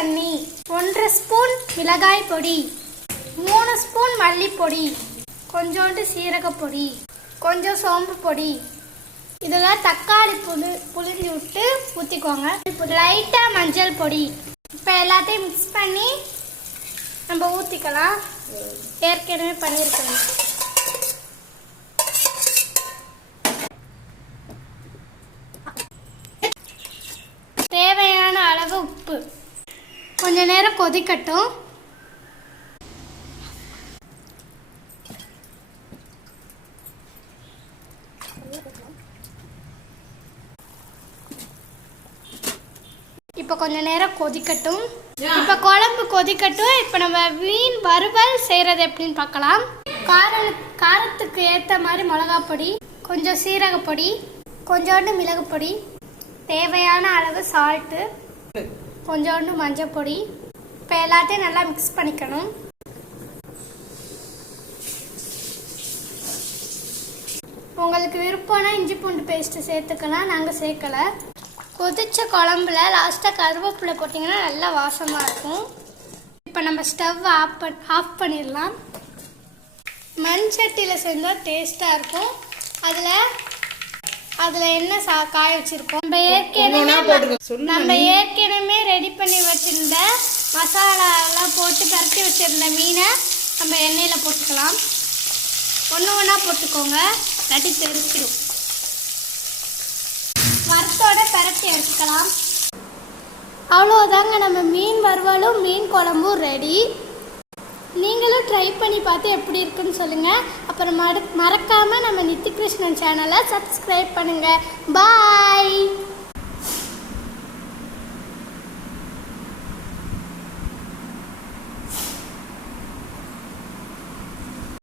தண்ணி, 1 ஸ்பூன் மிளகாய் பொடி, 3 ஸ்பூன் மல்லிப்பொடி, கொஞ்சோண்டு சீரகப்பொடி, கொஞ்சம் சோம்பு பொடி. இதில் தக்காளி புளிஞ்சு விட்டு ஊற்றிக்கோங்க. இப்போ லைட்டாக மஞ்சள் பொடி. இப்போ எல்லாத்தையும் மிக்ஸ் பண்ணி நம்ம ஊற்றிக்கலாம். ஏற்கனவே பண்ணியிருக்கோம். தேவையான அளவு உப்பு. கொஞ்ச நேரம் கொதிக்கட்டும். இப்போ கொஞ்ச நேரம் கொதிக்கட்டும். இப்போ குழம்பு கொதிக்கட்டும். இப்போ நம்ம மீன் வறுவல் செய்கிறது எப்படின்னு பார்க்கலாம். காரத்துக்கு ஏற்ற மாதிரி மிளகாய் பொடி, கொஞ்சம் சீரகப்பொடி, கொஞ்சோண்டு மிளகு பொடி, தேவையான அளவு சால்ட்டு, கொஞ்சோண்டு மஞ்சள் பொடி. இப்போ எல்லாத்தையும் நல்லா மிக்ஸ் பண்ணிக்கணும். உங்களுக்கு விருப்பம்னா இஞ்சி பூண்டு பேஸ்ட்டு சேர்த்துக்கலாம். நாங்கள் சேர்க்கலை. கொதிச்ச குழம்புல லாஸ்ட்டாக கருவேப்பிலை போட்டிங்கன்னா நல்லா வாசமாக இருக்கும். இப்போ நம்ம ஸ்டவ் ஆஃப் பண்ணிடலாம். மண் சட்டியில் செஞ்சால் டேஸ்ட்டாக இருக்கும். அதில் என்ன காய வச்சுருக்கோம். நம்ம ஏற்கனவே ரெடி பண்ணி வச்சுருந்த மசாலாலாம் போட்டு பரட்டி வச்சுருந்த மீனை நம்ம எண்ணெயில் போட்டுக்கலாம். ஒன்று ஒன்றா போட்டுக்கோங்க, இல்லாட்டி தெரிச்சிடும். வறுத்தோட பரட்டி எடுத்துக்கலாம். அவ்வளோதாங்க, நம்ம மீன் வறுவலும் மீன் குழம்பும் ரெடி. நீங்களும் ட்ரை பண்ணி பார்த்து எப்படி இருக்குன்னு சொல்லுங்கள். அப்புறம் மறக்காமல் நம்ம நித்திகிருஷ்ணன் சேனலை சப்ஸ்கிரைப் பண்ணுங்கள். பாய்.